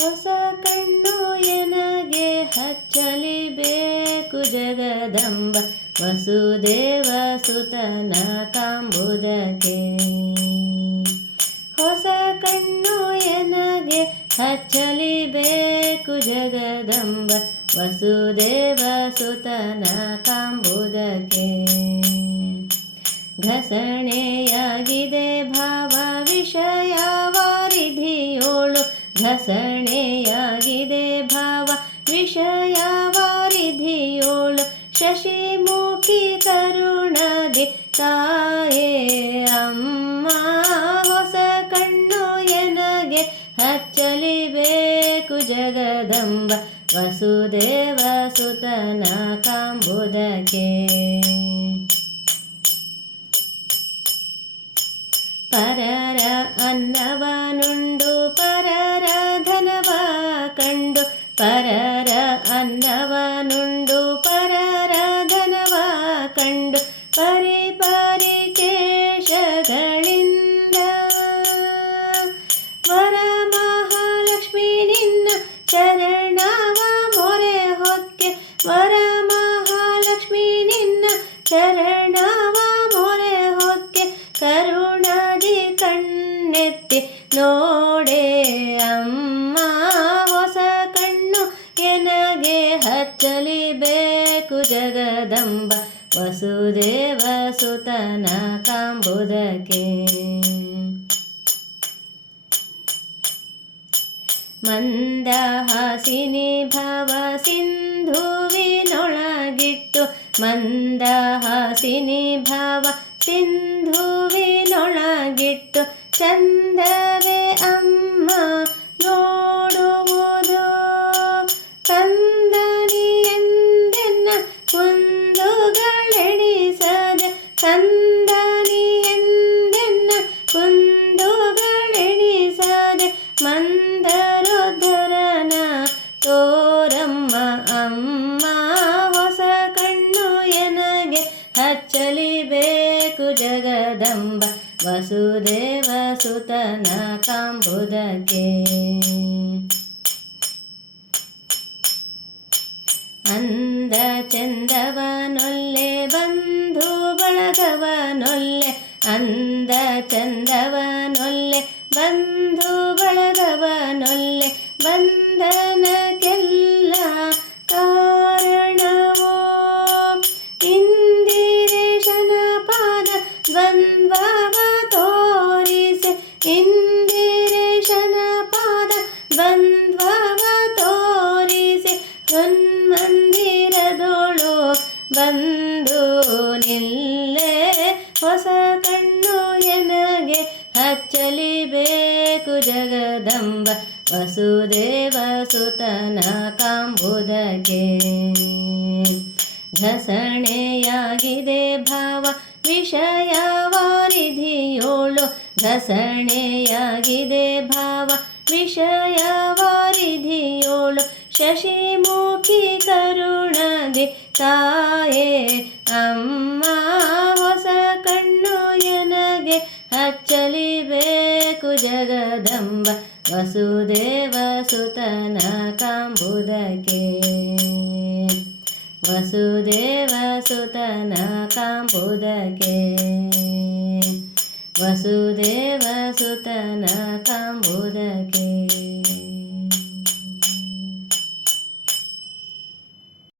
ಹೊಸ ಕಣ್ಣು ಎನಗೆ ಹಚ್ಚಲಿಬೇಕು ಜಗದಂಬ ವಸುದೇವ ಸುತನ ಕಾಂಬುದಕ್ಕೆ. ಹೊಸ ಕಣ್ಣು ಎನಗೆ ಹಚ್ಚಲಿಬೇಕು ಜಗದಂಬ ವಸುದೇವ ಸುತನ ಕಾಂಬುದಕ್ಕೆ. ಘಸಣೆಯಾಗಿದೆ ಭಾವ ವಿಷಯವ ಘಸಣೆಯಾಗಿದೆ ಭಾವ. ವಿಷಯ ವಾರಿಧಿಯೋಳು. ಶಶಿಮುಖಿ ಕರುಣದಿ ತಾಯೇ ಅಮ್ಮ, ಹೊಸ ಕಣ್ಣು ಎನಗೆ ಹಚ್ಚಲಿಬೇಕು ಜಗದಂಬ. ವಸುದೇವ ಸುತನ ಕಾಂಬುದಕ್ಕೆ. ಪರರ ಅನ್ನವನುಂಡು ಕಂಡು ಪರರ ಅನ್ನವನುಂಡು ಪರರ ಧನವ ಕಂಡು ಪರಿ ಪರಿ ಕೇಶಗಳಿಂದ ಹಚ್ಚಲಿಬೇಕು ಜಗದಂಬ ವಸುದೇವ ಸುತನ ಕಾಂಬುದಕ್ಕೆ. ಮಂದಹಾಸಿನಿ ಭವ ಸಿಂಧುವಿನೊಳಗಿಟ್ಟು ಮಂದಹಾಸಿನಿ ಭವ ಸಿಂಧುವಿನೊಳಗಿಟ್ಟು ಚಂದವೇ ಅಮ್ಮ ಅಮ್ಮ, ಹೊಸ ಕಣ್ಣು ಎನಗೆ ಹಚ್ಚಲಿಬೇಕು ಜಗದಂಬ. ವಸುದೇವ ಸುತನ ಕಾಂಬುದಕ್ಕೆ. ಅಂದ ಚಂದವನೊಲ್ಲೆ, ಬಂಧು ಬಳಗವನೊಲ್ಲೆ, ಅಂದ ಚಂದವನೊಲ್ಲೆ, ಬಂಧು ಹನ್ಮಂದಿರದೋಳು ಬಂದು ನಿಲ್ಲೆ ಹೊಸ ಕಣ್ಣು ಎನಗೆ ಹಚ್ಚಲಿಬೇಕು ಜಗದಂಬ ವಸುದೇವ ಸುತನ ಕಾಂಬುದಕ್ಕೆ. ಘಸಣೆಯಾಗಿದೆ ಭಾವ ವಿಷಯ ವಾರಿಧಿಯೋಳು ಘಸಣೆಯಾಗಿದೆ ಭಾವ ವಿಷಯ ವಾರಿಧಿಯೋಳು ಶಶಿಮುಖಿ ಕರುಣದಿ ತಾಯೇ, ಅಮ್ಮ ಹೊಸ ಕಣ್ಣು ಎನಗೆ ಹಚ್ಚಲಿಬೇಕು ಜಗದಂಬ ವಸುದೇವ ಸುತನ ಕಾಂಬುದಕ್ಕೆ. ವಸುದೇವ ಸುತನ ಕಾಂಬುದಕ್ಕೆ. ವಸುದೇವ ಸುತನ ಕಾಂಬುದಕ್ಕೆ.